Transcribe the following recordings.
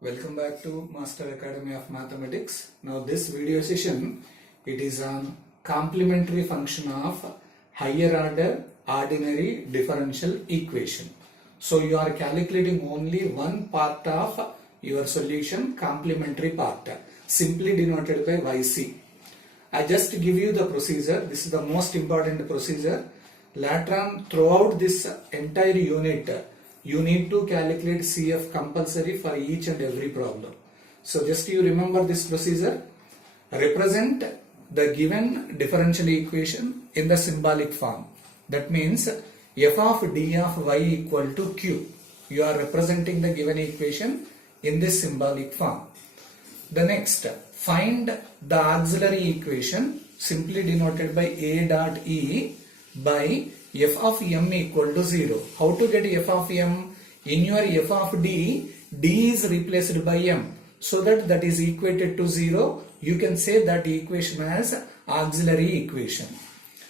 Welcome back to Master Academy of Mathematics. Now this video session, it is on complementary function of higher order ordinary differential equation. So you are calculating only one part of your solution, complementary part, simply denoted by YC. I just give you the procedure. This is the most important procedure. Later on, throughout this entire unit, you need to calculate CF compulsory for each and every problem. So just you remember this procedure. Represent the given differential equation in the symbolic form. That means f of d of y equal to q. You are representing the given equation in this symbolic form. The next, find the auxiliary equation simply denoted by a dot e by f of m equal to 0. How to get f of m? In your f of d, d is replaced by m. So that is equated to 0. You can say that equation as auxiliary equation.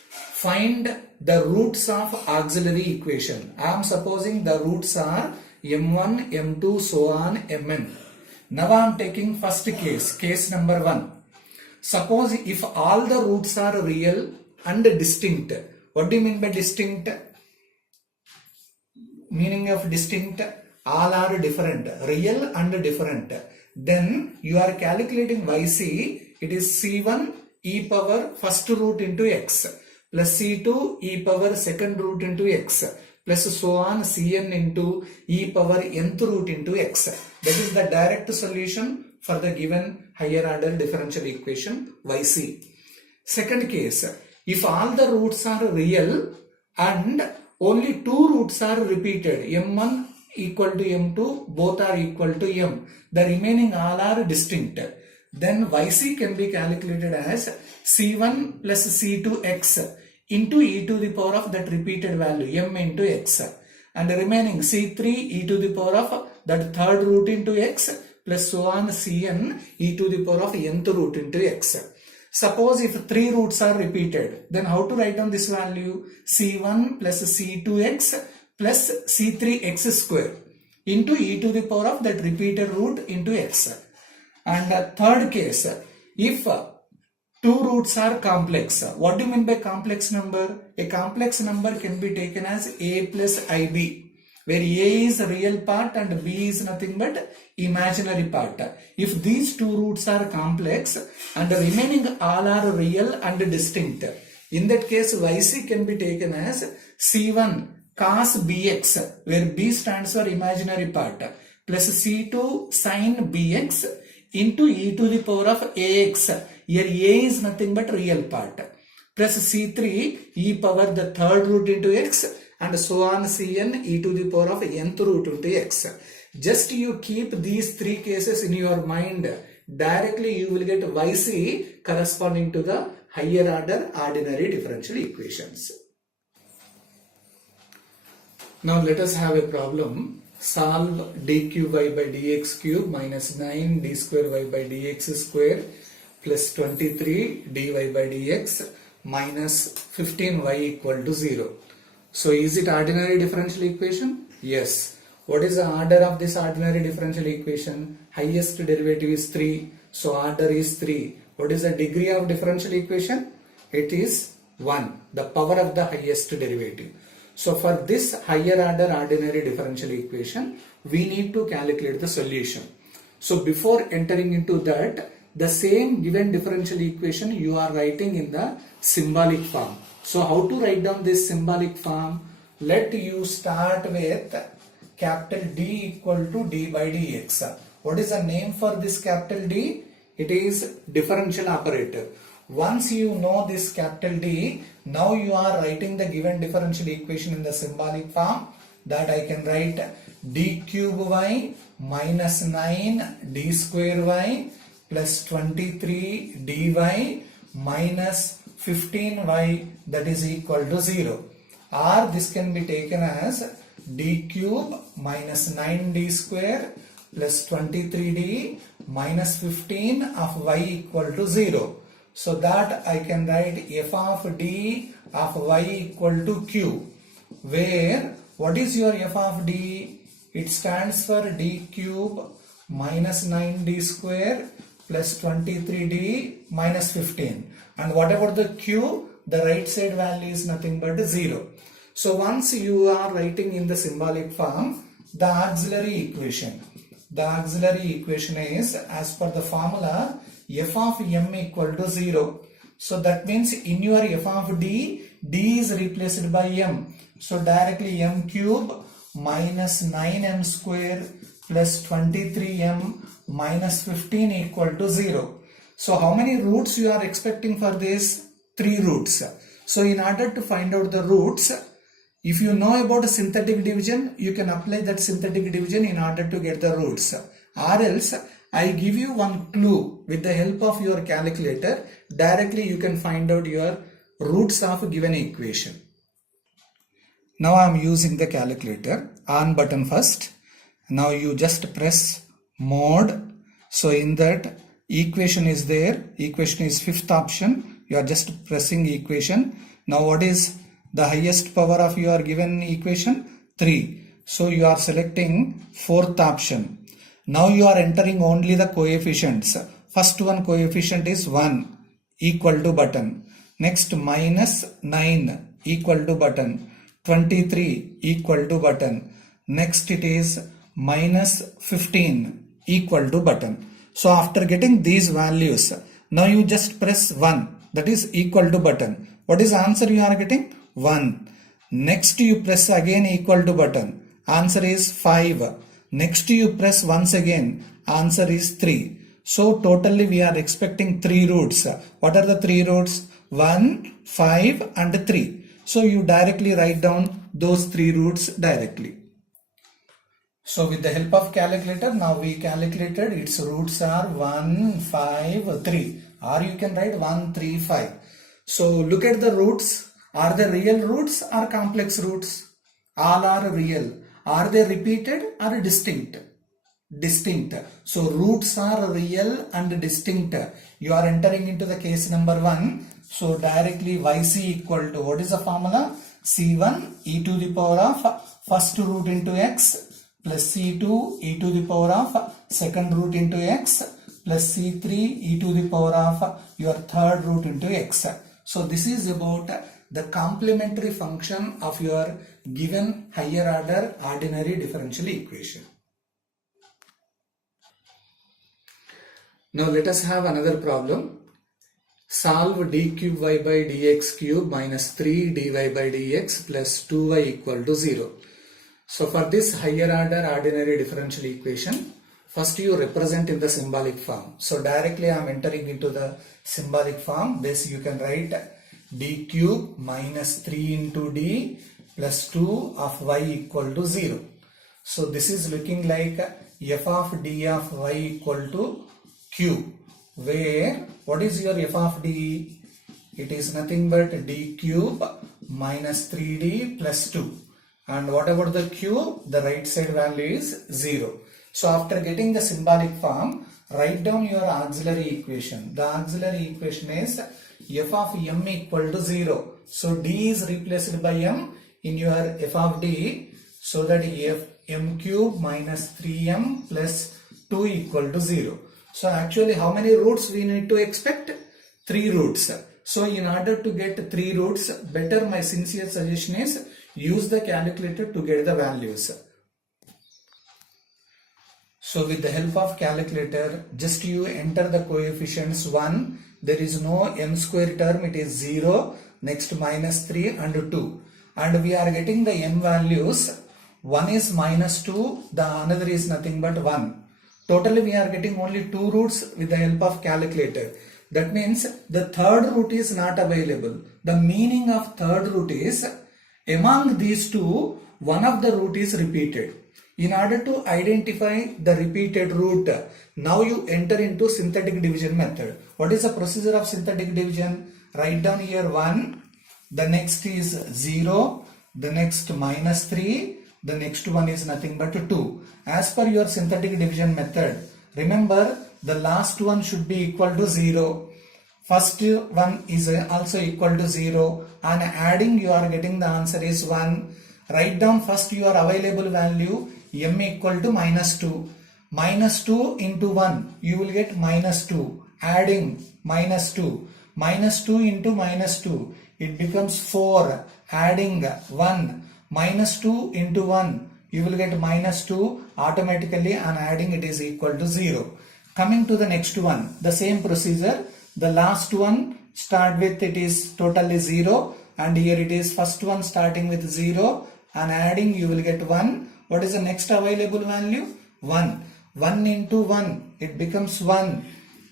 Find the roots of auxiliary equation. I am supposing the roots are m1, m2, so on, mn. Now I am taking first case number 1. Suppose if all the roots are real and distinct. What do you mean by distinct? Meaning of distinct, all are different, real and different. Then you are calculating YC, it is C1 e power first root into x plus C2 e power second root into x plus so on Cn into e power nth root into x. That is the direct solution for the given higher order differential equation YC. Second case, if all the roots are real and only two roots are repeated, m1 equal to m2, both are equal to m, the remaining all are distinct, then YC can be calculated as C1 plus C2x into e to the power of that repeated value m into x, and the remaining C3 e to the power of that third root into x plus so on Cn e to the power of nth root into x. Suppose if three roots are repeated, then how to write down this value? C1 plus C2x plus C3x square into e to the power of that repeated root into x. And third case, if two roots are complex. What do you mean by complex number? A complex number can be taken as a plus ib, where a is a real part and b is nothing but imaginary part. If these two roots are complex and the remaining all are real and distinct, in that case YC can be taken as C1 cos bx, where b stands for imaginary part, plus C2 sin bx into e to the power of ax, here a is nothing but real part, plus C3 e power the third root into x and so on Cn e to the power of nth root into x. Just you keep these three cases in your mind, directly you will get YC corresponding to the higher order ordinary differential equations. Now let us have a problem. Solve dqy by dx cube minus 9 d square y by dx square plus 23 dy by dx minus 15y equal to 0. So is it ordinary differential equation? Yes. What is the order of this ordinary differential equation? Highest derivative is 3. So order is 3. What is the degree of differential equation? It is 1. The power of the highest derivative. So for this higher order ordinary differential equation, we need to calculate the solution. So before entering into that, the same given differential equation you are writing in the symbolic form. So how to write down this symbolic form? Let you start with capital D equal to d by dx. What is the name for this capital D? It is differential operator. Once you know this capital D, now you are writing the given differential equation in the symbolic form, that I can write d cube y minus 9 d square y plus 23 dy minus 15y, that is equal to 0. Or this can be taken as d cube minus 9d square plus 23d minus 15 of y equal to 0. So that I can write f of d of y equal to q, where what is your f of d? It stands for d cube minus 9d square plus 23d minus 15. And whatever the q, the right side value is nothing but 0. So once you are writing in the symbolic form, the auxiliary equation. The auxiliary equation is, as per the formula, f of m equal to 0. So that means in your f of d, d is replaced by m. So directly m cube minus 9m square plus 23m minus 15 equal to 0. So how many roots you are expecting for this? 3 roots. So in order to find out the roots, if you know about synthetic division, you can apply that synthetic division in order to get the roots. Or else, I give you one clue with the help of your calculator. Directly you can find out your roots of a given equation. Now I am using the calculator. On button first. Now you just press mod. So in that equation is there. Equation is fifth option. You are just pressing equation. Now what is the highest power of your given equation? 3. So you are selecting fourth option. Now you are entering only the coefficients. First one coefficient is 1 equal to button. Next minus 9 equal to button. 23 equal to button. Next it is minus 15 equal to button. So after getting these values, now you just press 1, that is equal to button. What is the answer you are getting? 1. Next you press again equal to button. Answer is 5. Next you press once again. Answer is 3. So totally we are expecting 3 roots. What are the 3 roots? 1, 5 and 3. So you directly write down those 3 roots directly. So with the help of calculator, now we calculated its roots are 1, 5, 3. Or you can write 1, 3, 5. So look at the roots. Are they real roots or complex roots? All are real. Are they repeated or distinct? Distinct. So roots are real and distinct. You are entering into the case number 1. So directly yc equal to, what is the formula? C1 e to the power of first root into x plus C2 e to the power of second root into x plus C3 e to the power of your third root into x. So this is about the complementary function of your given higher order ordinary differential equation. Now let us have another problem. Solve d cube y by dx cube minus 3 dy by dx plus 2y equal to 0. So for this higher order ordinary differential equation, first you represent in the symbolic form. So directly I am entering into the symbolic form. This you can write d cube minus 3 into d plus 2 of y equal to 0. So this is looking like f of d of y equal to q, where what is your f of d? It is nothing but d cube minus 3d plus 2. And whatever the q, the right side value is 0. So after getting the symbolic form, write down your auxiliary equation. The auxiliary equation is f of m equal to 0. So d is replaced by m in your f of d. So that m cube minus 3m plus 2 equal to 0. So actually how many roots we need to expect? 3 roots. So in order to get 3 roots, better my sincere suggestion is use the calculator to get the values. So with the help of calculator, just you enter the coefficients 1. There is no m square term, it is 0. Next minus 3 and 2. And we are getting the m values. One is minus 2, the another is nothing but 1. Totally we are getting only 2 roots with the help of calculator. That means the third root is not available. The meaning of third root is among these two, one of the root is repeated. In order to identify the repeated root, now you enter into synthetic division method. What is the procedure of synthetic division? Write down here 1, the next is 0, the next minus 3, the next one is nothing but 2. As per your synthetic division method, remember the last one should be equal to 0. First one is also equal to 0, and adding you are getting the answer is 1. Write down first your available value m equal to minus 2. minus 2 into 1, you will get minus 2. Adding minus 2. Minus 2 into minus 2, it becomes 4. Adding 1. Minus 2 into 1, you will get minus 2 automatically, and adding it is equal to 0. Coming to the next one, the same procedure. The last one start with it is totally 0, and here it is first one starting with 0 and adding you will get 1. What is the next available value? 1. 1 into 1, it becomes 1.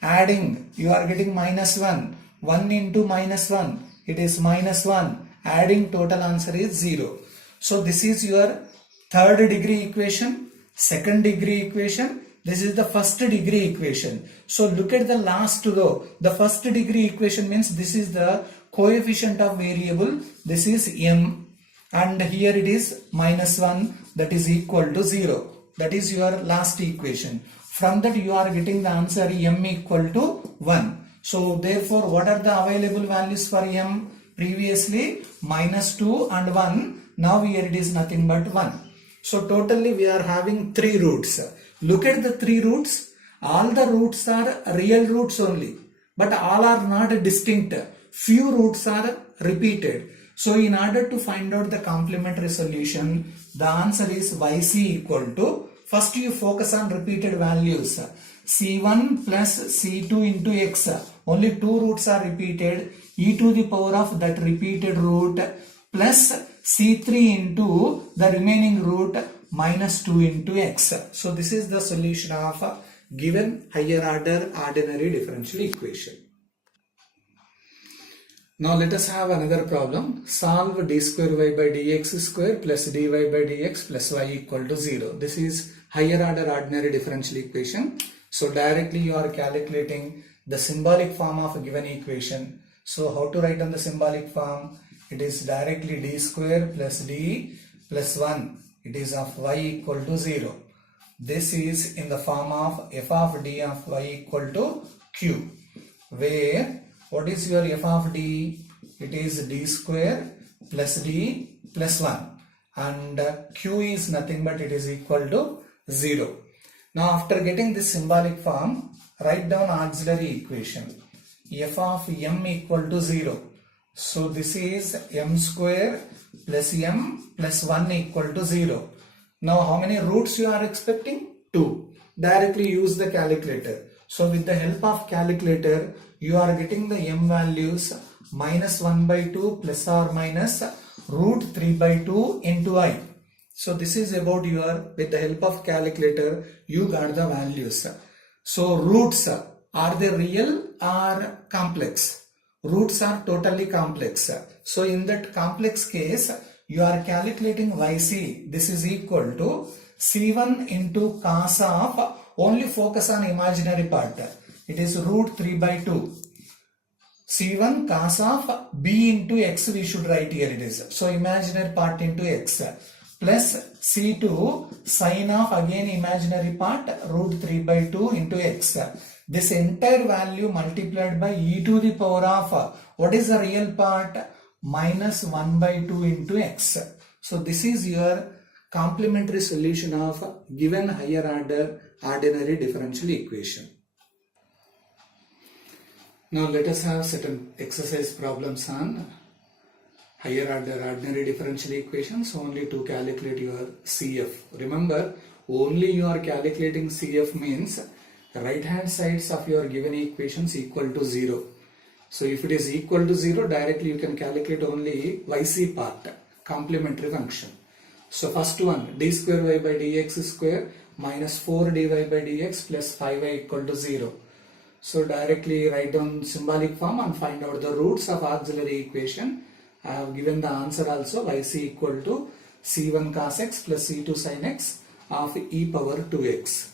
Adding, you are getting minus 1. 1 into minus 1, it is minus 1. Adding, total answer is 0. So this is your third degree equation, second degree equation. This is the first degree equation. So look at the last row. The first degree equation means this is the coefficient of variable. This is m, and here it is minus 1, that is equal to 0. That is your last equation. From that you are getting the answer m equal to 1. So therefore what are the available values for m? Previously minus 2 and 1. Now here it is nothing but 1. So totally we are having 3 roots. Look at the 3 roots. All the roots are real roots only, but all are not distinct. Few roots are repeated. So in order to find out the complementary solution, the answer is yc equal to, first you focus on repeated values. C1 plus C2 into x. Only 2 roots are repeated. E to the power of that repeated root plus C3 into the remaining root minus 2 into x. So this is the solution of a given higher order ordinary differential equation. Now let us have another problem. Solve d square y by dx square plus dy by dx plus y equal to 0. This is higher order ordinary differential equation. So directly you are calculating the symbolic form of a given equation. So how to write on the symbolic form? It is directly d square plus d plus 1. It is of y equal to 0. This is in the form of f of d of y equal to q, where what is your f of d? It is d square plus d plus 1, and q is nothing but it is equal to 0. Now after getting this symbolic form, write down auxiliary equation. F of m equal to 0. So this is m square plus m plus 1 equal to 0. Now how many roots you are expecting? 2. Directly use the calculator. So with the help of calculator, you are getting the m values minus 1 by 2 plus or minus root 3 by 2 into I. So this is about your, with the help of calculator, you got the values. So roots, are they real or complex? Roots are totally complex. So in that complex case, you are calculating yc. This is equal to c1 into cos of, only focus on imaginary part. It is root 3 by 2. C1 cos of b into x we should write here it is. So imaginary part into x. Plus C2 sin of again imaginary part root 3 by 2 into x. This entire value multiplied by e to the power of, what is the real part? Minus 1 by 2 into x. So this is your complementary solution of given higher order ordinary differential equation. Now let us have certain exercise problems on higher order ordinary differential equations, only to calculate your CF. Remember, only you are calculating CF means right hand sides of your given equations equal to 0. So if it is equal to 0, directly you can calculate only YC part, complementary function. So first one, d square y by dx square minus 4 dy by dx plus 5y equal to 0. So directly write down symbolic form and find out the roots of auxiliary equation. I have given the answer also, yc equal to c1 cos x plus c2 sin x of e power 2x.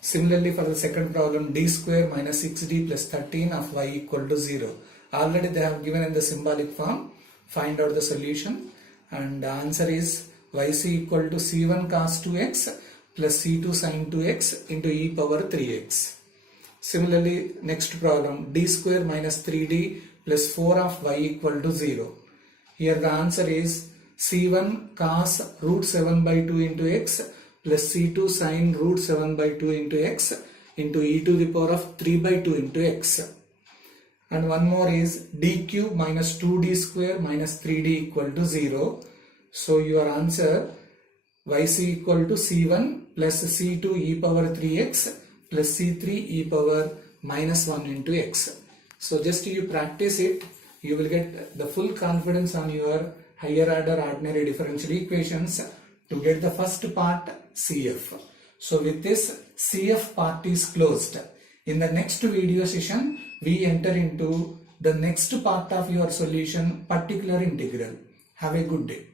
Similarly for the second problem, d square minus 6d plus 13 of y equal to 0. Already they have given in the symbolic form. Find out the solution, and the answer is yc equal to c1 cos 2x plus c2 sin 2x into e power 3x. Similarly, next problem, d square minus 3d plus 4 of y equal to 0. Here the answer is c1 cos root 7 by 2 into x plus c2 sine root 7 by 2 into x into e to the power of 3 by 2 into x. And one more is d cube minus 2d square minus 3d equal to 0. So your answer yc equal to c1 plus c2 e power 3x plus c3 e power minus 1 into x. So just you practice it, you will get the full confidence on your higher order ordinary differential equations to get the first part CF. So with this, CF part is closed. In the next video session, we enter into the next part of your solution, particular integral. Have a good day.